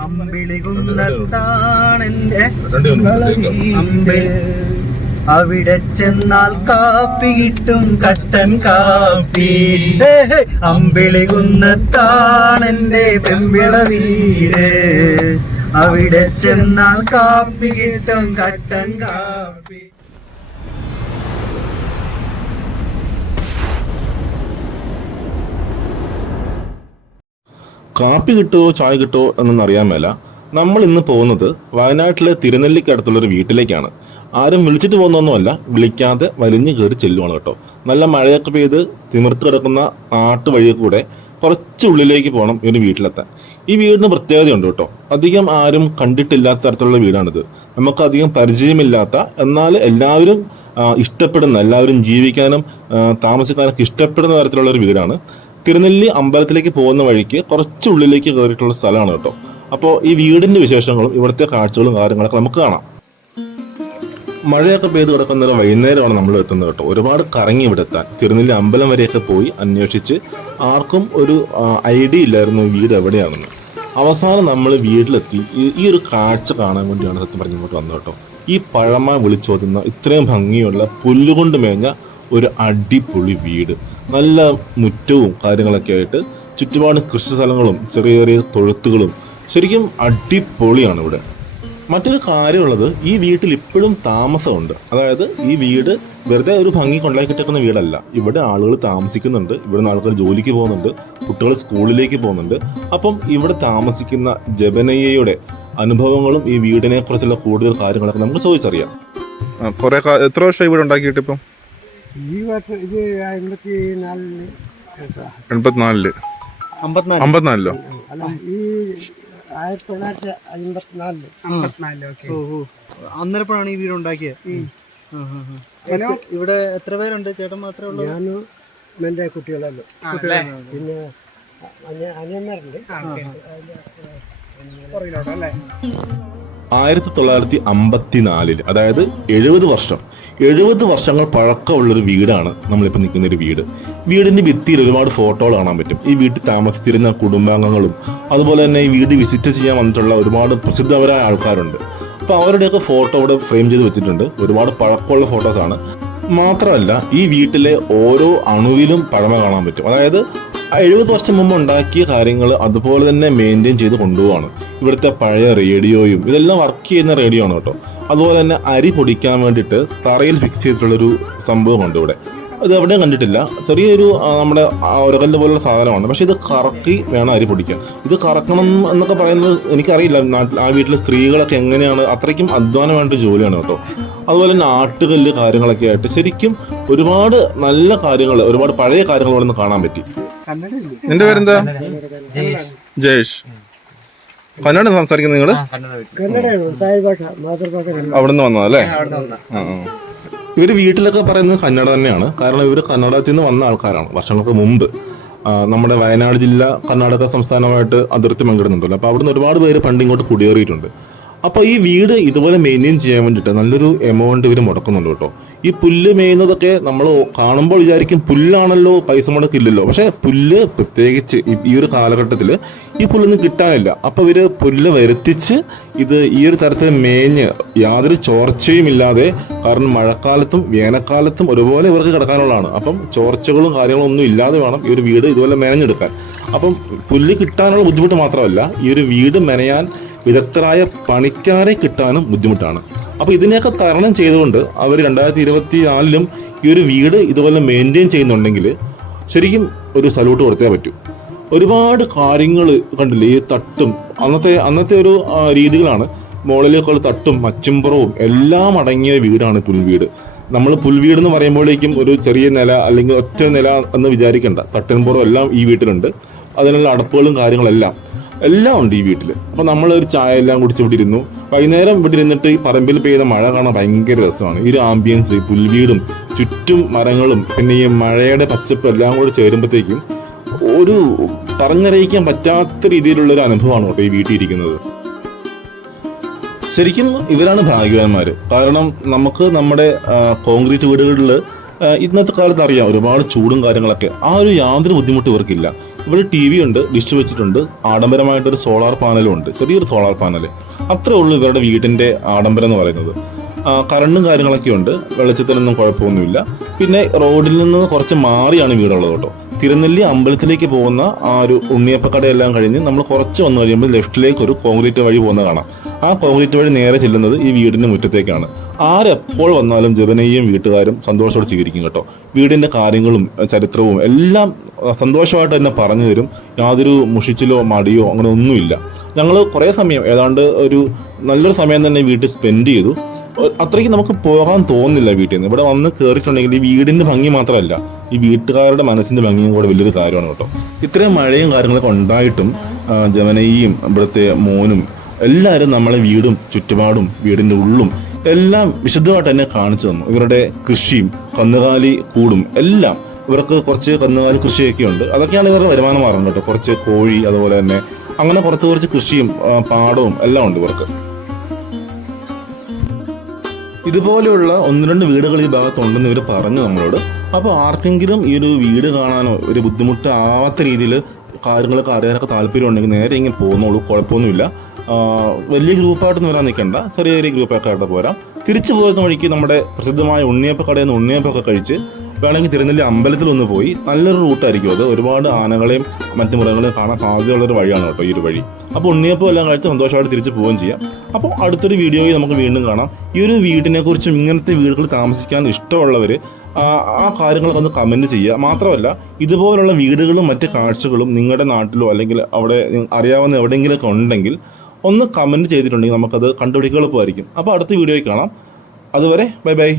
അമ്പിളികുന്നത്താണെന്റെ അവിടെ ചെന്നാൽ കാപ്പി കിട്ടും കട്ടൻ കാപ്പി. അമ്പിളി കുന്നത്താണെന്റെ അമ്പിളികുന്നത്താണെന്റെ പെമ്പിള വീട്. അവിടെ ചെന്നാൽ കാപ്പി കിട്ടും കട്ടൻ കാപ്പി. കാപ്പി കിട്ടുമോ ചായ കിട്ടുമോ എന്നൊന്നും അറിയാൻ മേല. നമ്മൾ ഇന്ന് പോകുന്നത് വയനാട്ടിലെ തിരുനെല്ലിക്കടുത്തുള്ള ഒരു വീട്ടിലേക്കാണ്. ആരും വിളിച്ചിട്ട് പോകുന്നൊന്നുമല്ല വിളിക്കാതെ വലിഞ്ഞു കയറി ചെല്ലുവാണ് കേട്ടോ. നല്ല മഴയൊക്കെ പെയ്ത് തിമിർത്ത് കിടക്കുന്ന നാട്ടുവഴിയെ കൂടെ കുറച്ച് ഉള്ളിലേക്ക് പോകണം ഈ ഒരു വീട്ടിലെത്താൻ ഈ വീടിന് പ്രത്യേകതയുണ്ട് കേട്ടോ. അധികം ആരും കണ്ടിട്ടില്ലാത്ത തരത്തിലുള്ള വീടാണിത്. നമുക്ക് അധികം പരിചയമില്ലാത്ത എന്നാൽ എല്ലാവരും ഇഷ്ടപ്പെടുന്ന എല്ലാവരും ജീവിക്കാനും താമസിക്കാനൊക്കെ ഇഷ്ടപ്പെടുന്ന തരത്തിലുള്ള ഒരു വീടാണ്. തിരുനെല്ലി അമ്പലത്തിലേക്ക് പോകുന്ന വഴിക്ക് കുറച്ച് ഉള്ളിലേക്ക് കയറിയിട്ടുള്ള സ്ഥലമാണ് കേട്ടോ. അപ്പോൾ ഈ വീടിന്റെ വിശേഷങ്ങളും ഇവിടുത്തെ കാഴ്ചകളും കാര്യങ്ങളൊക്കെ നമുക്ക് കാണാം. മഴയൊക്കെ പെയ്ത് കിടക്കുന്ന ഒരു വൈകുന്നേരമാണ് നമ്മൾ എത്തുന്നത് കേട്ടോ. ഒരുപാട് കറങ്ങി ഇവിടെ എത്താൻ. തിരുനെല്ലി അമ്പലം വരെയൊക്കെ പോയി അന്വേഷിച്ച് ആർക്കും ഒരു ഐഡിയ ഇല്ലായിരുന്നു വീട് എവിടെയാണെന്ന്. അവസാനം നമ്മൾ വീട്ടിലെത്തി. ഈ- ഒരു കാഴ്ച കാണാൻ വേണ്ടിയാണ് സത്യം പറഞ്ഞു ഇങ്ങോട്ട് വന്നത് കേട്ടോ. ഈ പഴമ വിളിച്ചോതുന്ന ഇത്രയും ഭംഗിയുള്ള പുല്ലുകൊണ്ട് മേഞ്ഞ ഒരു അടിപൊളി വീട്. നല്ല മുറ്റവും കാര്യങ്ങളൊക്കെ ആയിട്ട് ചുറ്റുപാട് കൃഷി സ്ഥലങ്ങളും ചെറിയ ചെറിയ തൊഴുത്തുകളും ശരിക്കും അടിപൊളിയാണ് ഇവിടെ. മറ്റൊരു കാര്യമുള്ളത് ഈ വീട്ടിൽ ഇപ്പോഴും താമസമുണ്ട്. അതായത് ഈ വീട് വെറുതെ ഒരു ഭംഗി കൊണ്ടാക്കിട്ടേക്കുന്ന വീടല്ല. ഇവിടെ ആളുകൾ താമസിക്കുന്നുണ്ട്. ഇവിടുന്ന് ആൾക്കാർ ജോലിക്ക് പോകുന്നുണ്ട്. കുട്ടികൾ സ്കൂളിലേക്ക് പോകുന്നുണ്ട്. അപ്പം ഇവിടെ താമസിക്കുന്ന ജബനയ്യയുടെ അനുഭവങ്ങളും ഈ വീടിനെ കുറിച്ചുള്ള കൂടുതൽ കാര്യങ്ങളൊക്കെ നമുക്ക് ചോദിച്ചറിയാം. കുറേ എത്ര വർഷം ഇവിടെ ഉണ്ടാക്കിയിട്ട് ഇപ്പം? ഈ വർഷം ഇത് അമ്പത്തി നാലിന് എൺപത്തിനാലിൽ. അമ്പത്തിനാല്. അമ്പത്തിനാലിലോ? അല്ല ഈ ആയിരത്തി തൊള്ളായിരത്തി അമ്പത്തിനാലിൽ. അന്നേരപ്പോഴാണ് ഈ വീട് ഉണ്ടാക്കിയത്. ഇവിടെ എത്ര പേരുണ്ട്? ചേട്ടൻ മാത്രമേ ഉള്ളൂ? ഞാനും എന്റെ കുട്ടികളല്ലോ. പിന്നെ അനിയ- അനിയന്മാരുണ്ട്. ആയിരത്തി തൊള്ളായിരത്തി അമ്പത്തിനാലിൽ അതായത് എഴുപത് വർഷം എഴുപത് വർഷങ്ങൾ പഴക്കമുള്ളൊരു വീടാണ് നമ്മളിപ്പോൾ നിൽക്കുന്ന ഒരു വീട്. വീടിന്റെ ഭിത്തിയിൽ ഒരുപാട് ഫോട്ടോകൾ കാണാൻ പറ്റും. ഈ വീട്ടിൽ താമസിച്ചിരുന്ന കുടുംബാംഗങ്ങളും അതുപോലെ തന്നെ ഈ വീട് വിസിറ്റ് ചെയ്യാൻ വന്നിട്ടുള്ള ഒരുപാട് പ്രസിദ്ധവരായ ആൾക്കാരുണ്ട്. അപ്പോൾ അവരുടെയൊക്കെ ഫോട്ടോ ഇവിടെ ഫ്രെയിം ചെയ്ത് വെച്ചിട്ടുണ്ട്. ഒരുപാട് പഴക്കമുള്ള ഫോട്ടോസാണ്. മാത്രമല്ല ഈ വീട്ടിലെ ഓരോ അണുവിലും പഴമ കാണാൻ പറ്റും. അതായത് എഴുപത് വർഷം മുമ്പ് ഉണ്ടാക്കിയ കാര്യങ്ങൾ അതുപോലെ തന്നെ മെയിന്റെയിൻ ചെയ്ത് കൊണ്ടുപോവാണ്. ഇവിടുത്തെ പഴയ റേഡിയോയും ഇതെല്ലാം വർക്ക് ചെയ്യുന്ന റേഡിയോ ആണ് കേട്ടോ. അതുപോലെ തന്നെ അരി പൊടിക്കാൻ വേണ്ടിയിട്ട് തറയിൽ ഫിക്സ് ചെയ്തിട്ടുള്ളൊരു സംഭവമുണ്ട് ഇവിടെ. ഇത് എവിടെയും കണ്ടിട്ടില്ല. ചെറിയൊരു നമ്മുടെ ഉരകല്ല് പോലുള്ള സാധനമാണ്. പക്ഷെ ഇത് കറക്കി വേണം അരി പൊടിക്കാൻ. ഇത് കറക്കണം എന്നൊക്കെ പറയുന്നത് എനിക്കറിയില്ല. നാട്ടിൽ ആ വീട്ടിലെ സ്ത്രീകളൊക്കെ എങ്ങനെയാണ് അത്രയ്ക്കും അധ്വാനം വേണ്ട ഒരു ജോലിയാണ് കേട്ടോ. അതുപോലെ തന്നെ ആട്ടുകല്ല് കാര്യങ്ങളൊക്കെ ആയിട്ട് ശരിക്കും ഒരുപാട് നല്ല കാര്യങ്ങൾ ഒരുപാട് പഴയ കാര്യങ്ങൾ ഇവിടെ നിന്ന് കാണാൻ പറ്റി. എന്റെ പേരെന്താ? ജയേഷ്. കന്നഡ സംസാരിക്കുന്നത് നിങ്ങൾ? കന്നഡയാണ് തായ് ഭാഷ മാതൃഭാഷ കന്നഡ. അവിടെ നിന്ന് വന്നതല്ലേ ആ. ആ. ഇവർ വീട്ടിലൊക്കെ പറയുന്നത് കന്നഡ തന്നെയാണ്. കാരണം ഇവർ കന്നഡത്തിൽ നിന്ന് വന്ന ആൾക്കാരാണ്. വർഷങ്ങൾക്ക് മുമ്പ് നമ്മുടെ വയനാട് ജില്ല കർണാടക സംസ്ഥാനമായിട്ട് അതിർത്തി പങ്കിടുന്നുണ്ടല്ലോ. അപ്പോൾ അവിടുന്ന് ഒരുപാട് പേര് പണ്ട് ഇങ്ങോട്ട് കുടിയേറിയിട്ടുണ്ട്. അപ്പോൾ ഈ വീട് ഇതുപോലെ മെയിന്റെയിൻ ചെയ്യാൻ വേണ്ടിയിട്ട് നല്ലൊരു എമൗണ്ട് ഇവർ മുടക്കുന്നുണ്ട് കേട്ടോ. ഈ പുല്ല് മേയുന്നതൊക്കെ നമ്മൾ കാണുമ്പോൾ വിചാരിക്കും പുല്ലാണല്ലോ പൈസ മുടക്കില്ലല്ലോ. പക്ഷെ പുല്ല് പ്രത്യേകിച്ച് ഈ- ഒരു കാലഘട്ടത്തിൽ ഈ പുല്ലൊന്നും കിട്ടാനില്ല. അപ്പോൾ ഇവർ പുല്ല് വരുത്തിച്ച് ഇത് ഈ ഒരു തരത്തിൽ മേഞ്ഞ് യാതൊരു ചോർച്ചയും ഇല്ലാതെ കാരണം മഴക്കാലത്തും വേനൽക്കാലത്തും ഒരുപോലെ ഇവർക്ക് കിടക്കാനുള്ളതാണ്. അപ്പം ചോർച്ചകളും കാര്യങ്ങളും ഒന്നും ഇല്ലാതെ വേണം ഈ ഒരു വീട് ഇതുപോലെ മെനഞ്ഞെടുക്കാൻ. അപ്പം പുല്ല് കിട്ടാനുള്ള ബുദ്ധിമുട്ട് മാത്രമല്ല ഈ ഒരു വീട് മെനയാൻ വിദഗ്ധരായ പണിക്കാരെ കിട്ടാനും ബുദ്ധിമുട്ടാണ്. അപ്പോൾ ഇതിനെയൊക്കെ തരണം ചെയ്തുകൊണ്ട് അവർ രണ്ടായിരത്തി ഇരുപത്തി നാലിലും ഈ ഒരു വീട് ഇതുപോലെ മെയിന്റെയിൻ ചെയ്യുന്നുണ്ടെങ്കിൽ ശരിക്കും ഒരു സല്യൂട്ട് കൊടുത്തേ പറ്റൂ. ഒരുപാട് കാര്യങ്ങൾ കണ്ടില്ലേ ഈ തട്ടും അന്നത്തെ അന്നത്തെ ഒരു രീതികളാണ്. മുകളിലേക്കുള്ള തട്ടും മച്ചിമ്പുറവും എല്ലാം അടങ്ങിയ വീടാണ് പുൽവീട്. നമ്മൾ പുൽവീട് എന്ന് പറയുമ്പോഴേക്കും ഒരു ചെറിയ നില അല്ലെങ്കിൽ ഒറ്റ നില എന്ന് വിചാരിക്കേണ്ട. തട്ടിൻപുറം എല്ലാം ഈ വീട്ടിലുണ്ട്. അതിനുള്ള അടപ്പുകളും കാര്യങ്ങളെല്ലാം. എല്ലാം ഉണ്ട് ഈ വീട്ടിൽ അപ്പോൾ നമ്മൾ ഒരു ചായ എല്ലാം കുടിച്ച് ഇവിടെ ഇരുന്നു. വൈകുന്നേരം ഇവിടെ ഇരുന്നിട്ട് ഈ പറമ്പിൽ പെയ്യുന്ന മഴ കാണാൻ ഭയങ്കര രസമാണ്. ഈ ഒരു ആംബിയൻസ് പുൽവീടും ചുറ്റും മരങ്ങളും പിന്നെ ഈ മഴയുടെ പച്ചപ്പ് എല്ലാം കൂടി ചേരുമ്പോഴത്തേക്കും ഒരു പറഞ്ഞറിയിക്കാൻ പറ്റാത്ത രീതിയിലുള്ള ഒരു അനുഭവമാണ് കേട്ടോ ഈ വീട്ടിൽ ഇരിക്കുന്നത്. ശരിക്കും ഇവരാണ് ഭാഗ്യവാന്മാർ കാരണം നമുക്ക് നമ്മുടെ കോൺക്രീറ്റ് വീടുകളിൽ ഇന്നത്തെ കാലത്ത് അറിയാം ഒരുപാട് ചൂടും കാര്യങ്ങളൊക്കെ. ആ ഒരു യാതൊരു ബുദ്ധിമുട്ടും ഇവർക്കില്ല. ഇവിടെ ടി വി ഉണ്ട് ഡിഷ് വെച്ചിട്ടുണ്ട് ആഡംബരമായിട്ടൊരു സോളാർ പാനലും ഉണ്ട് ചെറിയൊരു സോളാർ പാനൽ അത്രേ ഉള്ളൂ ഇവരുടെ വീടിന്റെ ആഡംബരം എന്ന് പറയുന്നത്. കറണ്ടും കാര്യങ്ങളൊക്കെ ഉണ്ട് വെളിച്ചത്തിനൊന്നും കുഴപ്പമൊന്നുമില്ല. പിന്നെ റോഡിൽ നിന്ന് കുറച്ച് മാറിയാണ് വീടുള്ളത് കേട്ടോ. തിരുനെല്ലി അമ്പലത്തിലേക്ക് പോകുന്ന ആ ഒരു ഉണ്ണിയപ്പക്കടയെല്ലാം കഴിഞ്ഞ് നമ്മൾ കുറച്ച് വന്നു കഴിയുമ്പോൾ ലെഫ്റ്റിലേക്ക് ഒരു കോൺക്രീറ്റ് വഴി പോകുന്ന കാണാം. ആ കോൺക്രീറ്റ് വഴി നേരെ ചെല്ലുന്നത് ഈ വീടിന്റെ മുറ്റത്തേക്കാണ്. ആരെപ്പോൾ വന്നാലും ജപനയും വീട്ടുകാരും സന്തോഷത്തോടെ സ്വീകരിക്കും കേട്ടോ. വീടിന്റെ കാര്യങ്ങളും ചരിത്രവും എല്ലാം സന്തോഷമായിട്ട് തന്നെ പറഞ്ഞു തരും. യാതൊരു മുഷിച്ചിലോ മടിയോ അങ്ങനെ ഒന്നുമില്ല. ഞങ്ങൾ കുറേ സമയം ഏതാണ്ട് ഒരു നല്ലൊരു സമയം തന്നെ വീട്ടിൽ സ്പെൻഡ് ചെയ്തു. അത്രയ്ക്ക് നമുക്ക് പോകാൻ തോന്നുന്നില്ല വീട്ടിൽ നിന്ന്. ഇവിടെ വന്ന് കയറിയിട്ടുണ്ടെങ്കിൽ ഈ വീടിന്റെ ഭംഗി മാത്രമല്ല ഈ വീട്ടുകാരുടെ മനസ്സിന്റെ ഭംഗിയും കൂടെ വലിയൊരു കാര്യമാണ് കേട്ടോ. ഇത്രയും മഴയും കാര്യങ്ങളൊക്കെ ഉണ്ടായിട്ടും ജമനയും ഇവിടുത്തെ മോനും എല്ലാവരും നമ്മളെ വീടും ചുറ്റുപാടും വീടിന്റെ ഉള്ളും എല്ലാം വിശദമായിട്ട് തന്നെ കാണിച്ചു തന്നു. ഇവരുടെ കൃഷിയും കന്നുകാലി കൂടും എല്ലാം ഇവർക്ക് കുറച്ച് കന്നുകാലി കൃഷിയൊക്കെ ഉണ്ട്. അതൊക്കെയാണ് ഇവരുടെ വരുമാനം മാർഗം കേട്ടോ. കുറച്ച് കോഴി അതുപോലെ തന്നെ അങ്ങനെ കുറച്ച് കുറച്ച് കൃഷിയും പാടവും എല്ലാം ഉണ്ട് ഇവർക്ക്. ഇതുപോലെയുള്ള ഒന്ന് രണ്ട് വീടുകൾ ഈ ഭാഗത്തുണ്ടെന്ന് ഇവർ പറഞ്ഞു നമ്മളോട്. അപ്പോൾ ആർക്കെങ്കിലും ഈ ഒരു വീട് കാണാനോ ഒരു ബുദ്ധിമുട്ടാവാത്ത രീതിയിൽ കാര്യങ്ങളൊക്കെ അറിയാനൊക്കെ താല്പര്യം ഉണ്ടെങ്കിൽ നേരെ ഇങ്ങനെ പോകുന്നുള്ളൂ കുഴപ്പമൊന്നുമില്ല. വലിയ ഗ്രൂപ്പായിട്ടൊന്നും വരാൻ നിൽക്കണ്ട. ചെറിയ ചെറിയ ഗ്രൂപ്പൊക്കെ ആയിട്ട് പോരാം. തിരിച്ചു പോകുന്ന വഴിക്ക് നമ്മുടെ പ്രസിദ്ധമായ ഉണ്ണിയപ്പ കടയിൽ നിന്ന് ഉണ്ണിയപ്പൊക്കെ കഴിച്ച് വേണമെങ്കിൽ തിരുനെല്ലി അമ്പലത്തിൽ ഒന്ന് പോയി നല്ലൊരു റൂട്ടായിരിക്കും അത് ഒരുപാട് ആനകളെയും മറ്റു മൃഗങ്ങളെയും കാണാൻ സാധ്യതയുള്ളൊരു വഴിയാണ് കേട്ടോ ഈ ഒരു വഴി. അപ്പോൾ ഉണ്ണിയപ്പം എല്ലാം കഴിച്ച് സന്തോഷമായിട്ട് തിരിച്ച് പോവുകയും ചെയ്യാം. അപ്പോൾ അടുത്തൊരു വീഡിയോയിൽ നമുക്ക് വീണ്ടും കാണാം. ഈ ഒരു വീടിനെ കുറിച്ചും ഇങ്ങനത്തെ വീടുകൾ താമസിക്കാൻ ഇഷ്ടമുള്ളവർ ആ കാര്യങ്ങളൊക്കെ ഒന്ന് കമന്റ് ചെയ്യുക. മാത്രമല്ല ഇതുപോലുള്ള വീടുകളും മറ്റ് കാഴ്ചകളും നിങ്ങളുടെ നാട്ടിലോ അല്ലെങ്കിൽ അവിടെ അറിയാവുന്ന എവിടെയെങ്കിലുമൊക്കെ ഉണ്ടെങ്കിൽ ഒന്ന് കമന്റ് ചെയ്തിട്ടുണ്ടെങ്കിൽ നമുക്കത് കണ്ടുപിടിക്കുക എളുപ്പമായിരിക്കും. അപ്പോൾ അടുത്ത വീഡിയോയിൽ കാണാം. അതുവരെ ബൈ ബൈ